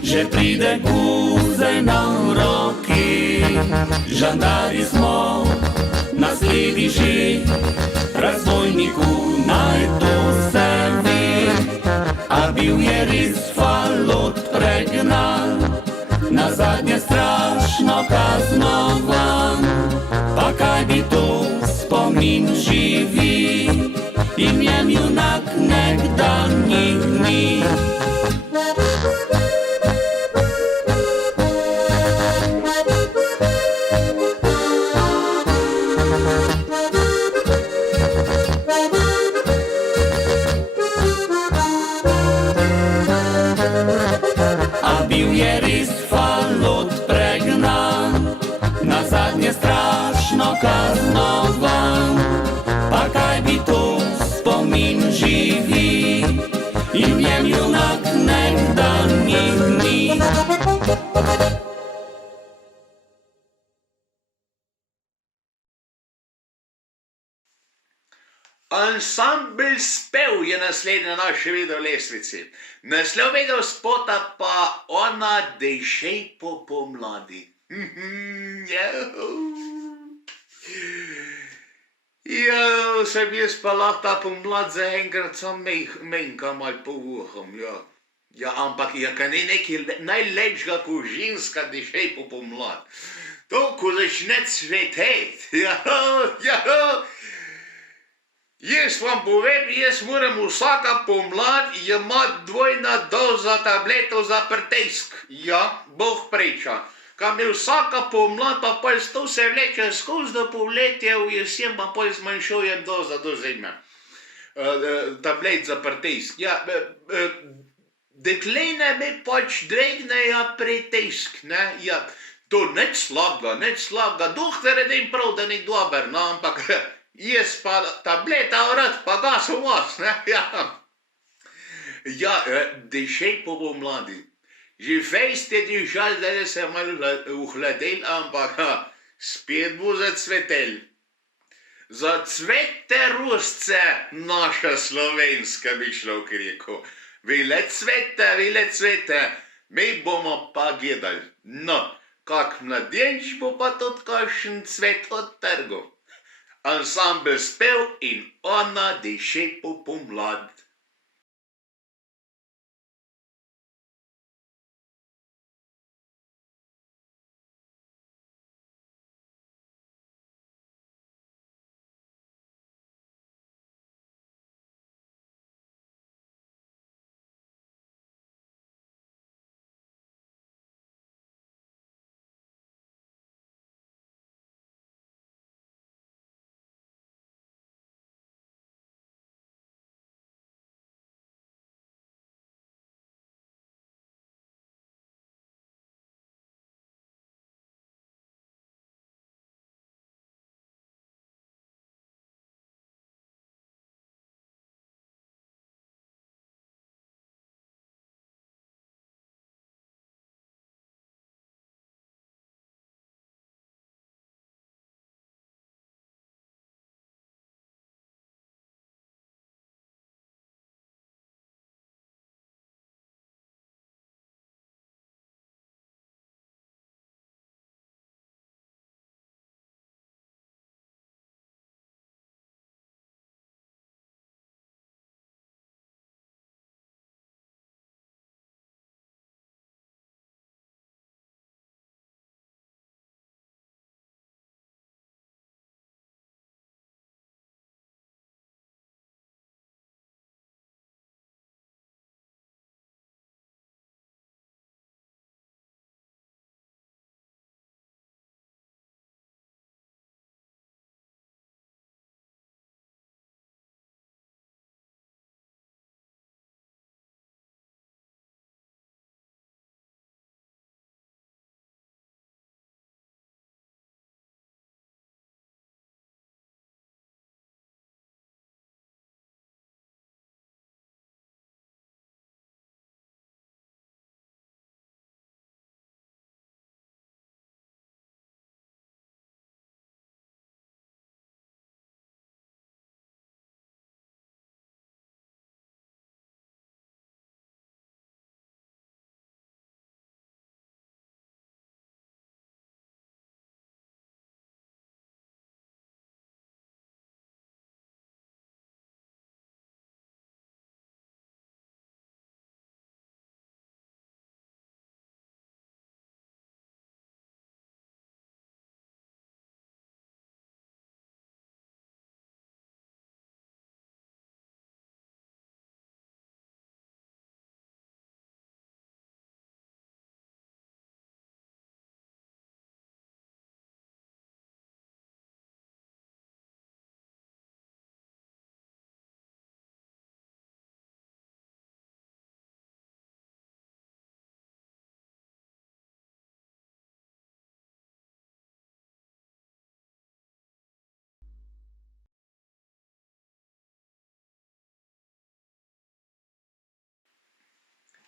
že pride Govzej na roki. Žandari smo, nasledi že, razbojniku naj to se ve. A bil je res falot pregnan, nazadnje strašno kaznovan. Pa kaj bi to spomin živi in njem junak nekdanjih dni. A bil je res falot pregnan, nazadnje strašno kaznovan. Pa kaj bi to spomin živi in v njem junak nekdanjih dni. Ansambl Spev je naslednji na naši video lestvici. Naslov video spota pa Ona dejšej po pomladi. Sem jaz pa lahko ta pomlad zaenkrat sam menjka mal po uhom, ja. Ja, ampak ka ni nekaj najlepšega, ko ženska dejšej po pomlad. To, ko začne cvetet, Jaz vam povem, jaz moram vsaka pomlad jemati dvojna doza tabletov za prtisk. Ja, Bog preča. Ka mi vsaka pomlad, pa pol to se vleče skozi do polletje, v jesen pa pol zmanjšujem doza do zime. Tablet za prtisk. Ja, deklene mi pač dvignejo pritisk, ne, ja. To nič slabega. Doktor je dem prav, da ni dober, no, ampak jaz pa tableta vrat, pa gaso vas, ne, ja. Ja, dejšej po pomladi. Že fejst je dižal, da je se malo uhladil, ampak spet bo zacvetel. Zacvete rosce, naša slovenska, bi človek rekel. Vile cvete, mi bomo pa gledali. No, kak mladenič bo pa tudi kakšen cvet odtrgal. Ansambl Spev in Ona dejšej po pomlad.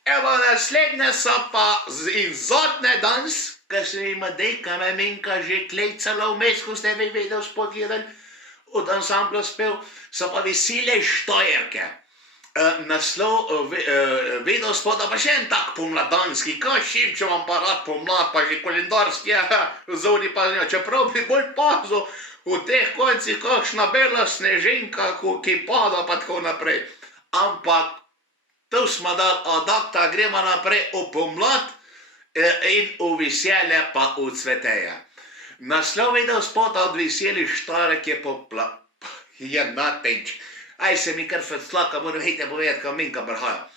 Evo, naslednje so pa in zadnje danes, ko se ima dejka Minka že klejcala vmes, ko ste vi vedel spod jeden od ansambla spev, so pa vesele štajerke. Naslov vedel spoda pa še en tak pomladanski, kaj šim, vam pa rad pomlad, pa že kolendarski, zori pa z njo, čeprav bi bolj pazil v teh koncih kakšna bela sneženka, ki pada pa tako naprej. Ampak tu smo dali adakta, gremo naprej v pomlad in v veselje pa v cveteje. Naslov vedel spoda od veseli štarek je natenč. Aj se mi kar feclaka, moram hejte povedati, kao Minka prihaja.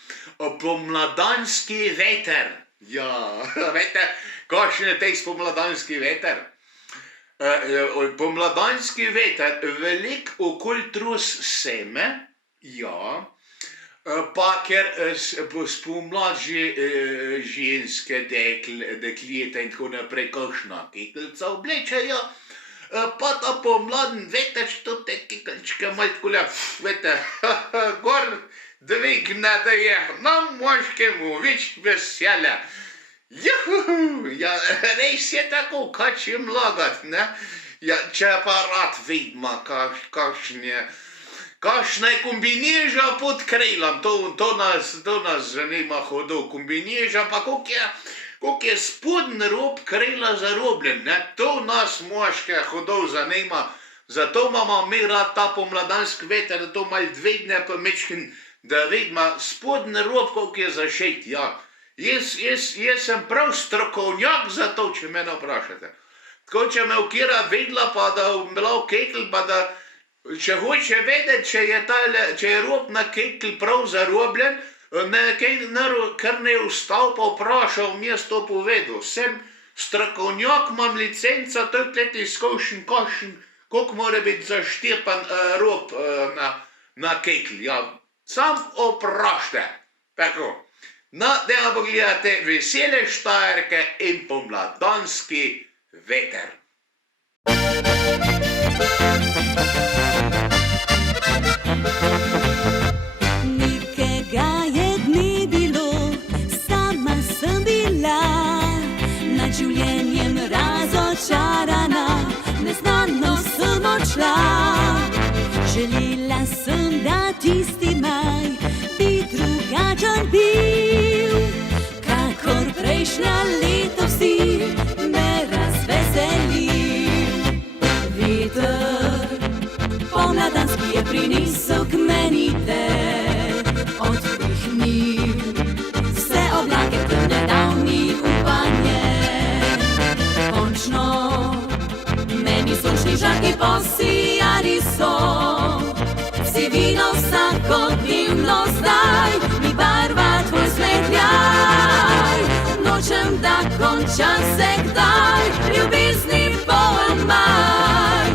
Pomladanski veter. Ja, veste, kakšen je tekst pomladanski veter? Pomladanski veter, velik okoli trus seme, ja, pa ker spomlad že ženske dekljete in tako naprej, kakšna kekelca oblečejo, pa ta pomladen veter, što te kekelčke malo takole, vete, gor dvigne, da je na moškemu več veselja. Juhu, ja, res je tako, kaj čim lagat, ne? Ja, če pa rad vidma, kakšna je kombineža pod krejlom, to nas zanima hodov, kombineža, pa koliko je spodn rob krejla zarobljen, ne? To nas moške hodov zanima, zato imamo mi rad ta pomladanski veter, da to malo dvigne pa mečkin, da vidma spodn rob, koliko je zašet, ja. Jaz sem prav strokovnjak za to, če mene vprašate. Tako, če me vkira vedla, pa da bila kekel, pa da, če hoče vedeti, če je rob na kekel prav zarobljen, kar ne ustal pa vprašal, mi je to povedal. Sem strokovnjak, imam licenca, to je tleti izkušen, koliko mora biti zaštepan rob na kekel. Ja, sam vprašajte. Tako. No, da pogledate vesele štajerke in pomladanski veter. Nekega je dni bilo, sama sem bila, nad življenjem razočarana, neznano sem odšla. Želela sem, da tisti maj bi drugačen bil, kakor prejšnja leta vsi me razveselil. Veter pomladanski je prinesel k meni te, odpihnil vse oblake temne, dal mi upanje. Končno meni sončni žarki posijali so, si vino vsakodnevno zdaj, mi barva tvoj smetljaj. Nočem, da konča se kdaj, ljubezni poln maj.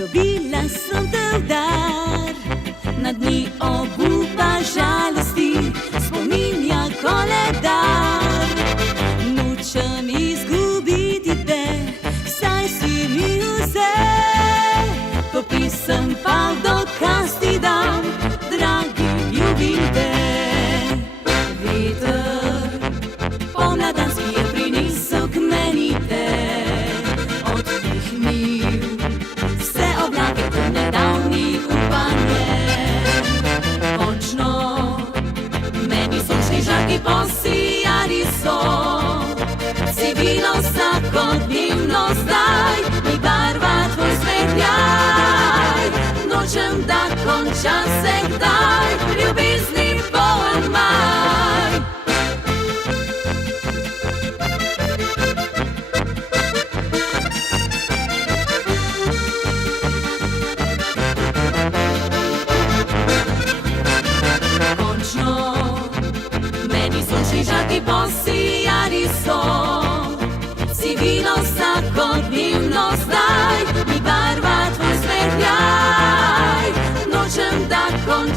Dobila sem te v dar, na dni obupa žalosti spominja koledar. Nočem izgubiti te, saj si mi vse, to pisem pa v dokaz ti dam, dragi ljubim te. Veter pomladanski je prinesel k meni te, odpihnil vse oblake temne, dal mi upanje. Končno meni sončni žarki posijali so, si vino vsakodnevno zdaj, mi barva tvoj smetljaj. Nočem, da konča se kdaj, ljubezni poln maj.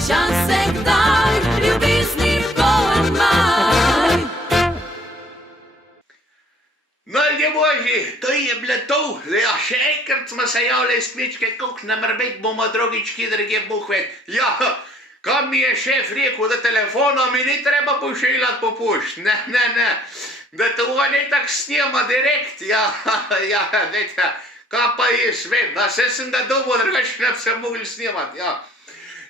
Žal se kdaj ljubezni poln maj. No, ljudje božji, to je bilo to. Ja, še enkrat smo se javili iz kmečke kuhne, morbit bomo drugič kje drugje Bog ved. Ja, kam mi je šef rekel, da telefona mi ni treba pošiljati po pošt. Ne. Da to on tak snima direkt. Ja, dajte, kaj pa jaz vem, da se sem da dobo drugače ne bi se mogli snimati, ja.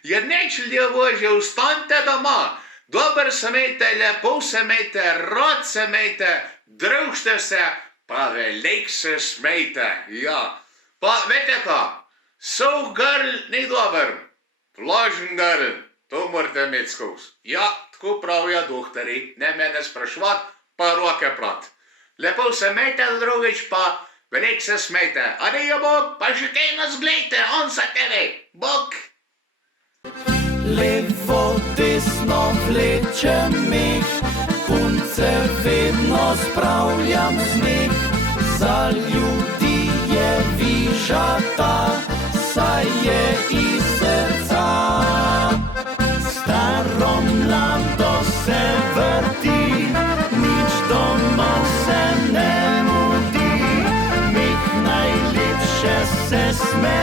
Ja, neč, ljudje božji, ustanite doma. Dober se imejte, lepo se imejte, rad se imejte, družite se, pa velik se smejte, ja. Pa, vete kaj, suh grl ni dober, vlažen grl, to morate imeti skozi. Ja, tako pravijo doktori, ne mene sprašovat, pa roke plat. Lepo se imejte, drugič pa velik se smejte. Adijo Bog, pa še kaj nas glejte, on za tebe, Bog. Levo, desno vlečem mih, punce vedno spravljam smeh. Za ljudi je vižata, saj je iz srca. Staro mlado se vrti, nič doma se ne mudi, mih najlepše se smeji.